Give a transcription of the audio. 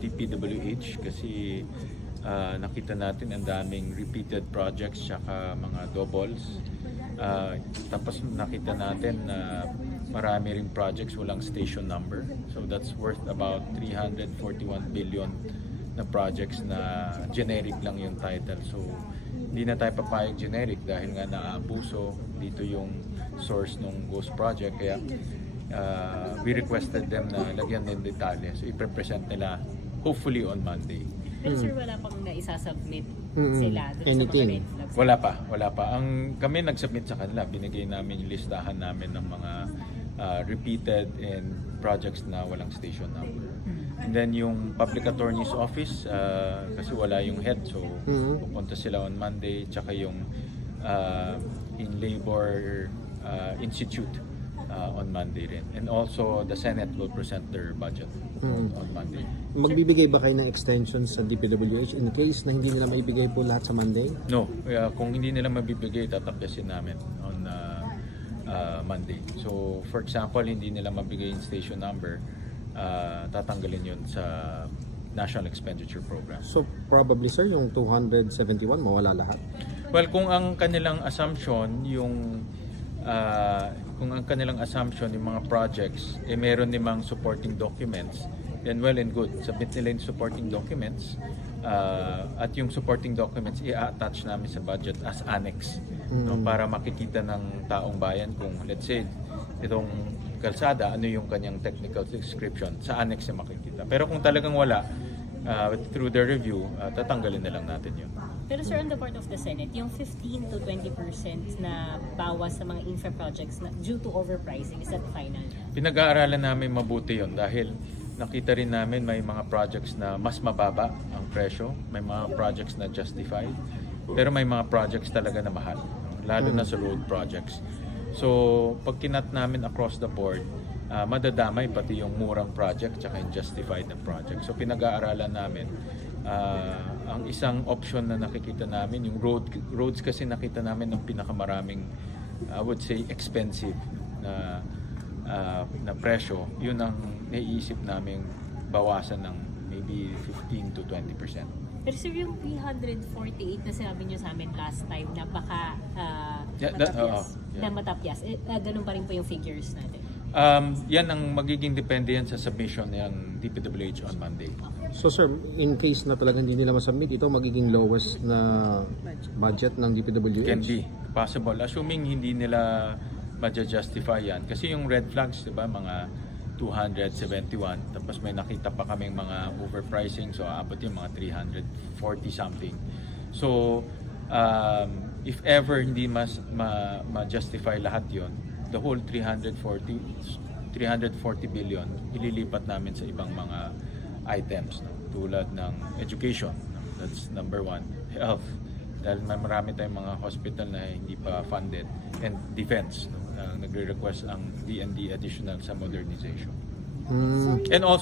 DPWH kasi nakita natin ang daming repeated projects tsaka mga doubles. Tapos nakita natin na marami ring projects walang station number. So that's worth about 341 billion na projects na generic lang yung title. So hindi na tayo papayag generic dahil nga naaabuso dito yung source ng ghost project. Kaya we requested them na lagyan din detalye. So i-present nila hopefully on Monday. Pero sir, wala pang naisasubmit sila dun sa mga red flags? Wala pa. Kami nag-submit sa kanila. Binigay namin yung listahan namin ng mga repeated and projects na walang station number. And then yung Public Attorney's Office, kasi wala yung head, so pupunta sila on Monday, tsaka yung in Labor Institute on Monday rin. And also the Senate will present their budget on Monday. Magbibigay ba kayo ng extension sa DPWH in case na hindi nila maibigay po lahat sa Monday? No, kung hindi nila mabibigay, tatapyasin namin on Monday. So for example, hindi nila mabigay yung station number, tatanggalin yun sa National Expenditure Program. So probably sir, yung 271 mawala lahat? Well, kung ang kanilang assumption yung mga projects meron namang supporting documents, then well and good, submit nila yung supporting documents, at yung supporting documents i-attach namin sa budget as annex, no, para makikita ng taong bayan kung let's say itong kalsada, ano yung kanyang technical description, sa annex na makikita. Pero kung talagang wala, through the review, tatanggalin na lang natin yun. Pero sir, on the part of the Senate, yung 15 to 20% na bawas sa mga infra projects na due to overpricing, is that final? Pinag-aaralan namin mabuti yun dahil nakita rin namin may mga projects na mas mababa ang presyo, may mga projects na justified, pero may mga projects talaga na mahal, lalo na sa road projects. So pag kinat namin across the board, madadamay pati yung murang project tsaka yung justified na project. So pinag-aaralan namin. Ang isang option na nakikita namin, yung roads kasi nakita namin ng pinakamaraming, I would say, expensive na presyo. Yun ang naiisip namin bawasan ng maybe 15 to 20%. Pero sir, yung 348 na sinabi nyo sa amin last time na baka matapyas, ganun pa rin po yung figures natin? Yan ang magiging depende yan sa submission ng DPWH on Monday. So sir, in case na talagang hindi nila masubmit, ito magiging lowest na budget ng DPWH? Can be possible, assuming hindi nila ma-justify yan. Kasi yung red flags, diba, mga 271, tapos may nakita pa kaming mga overpricing, so aabot yung mga 340 something. So if ever hindi ma-justify lahat yon, the whole 340 billion ililipat namin sa ibang mga items, no? Tulad ng education, no? That's number one. Health, dahil marami tayong mga hospital na hindi pa funded, and defense, no? Nagre-request ang DND additional sa modernization. And also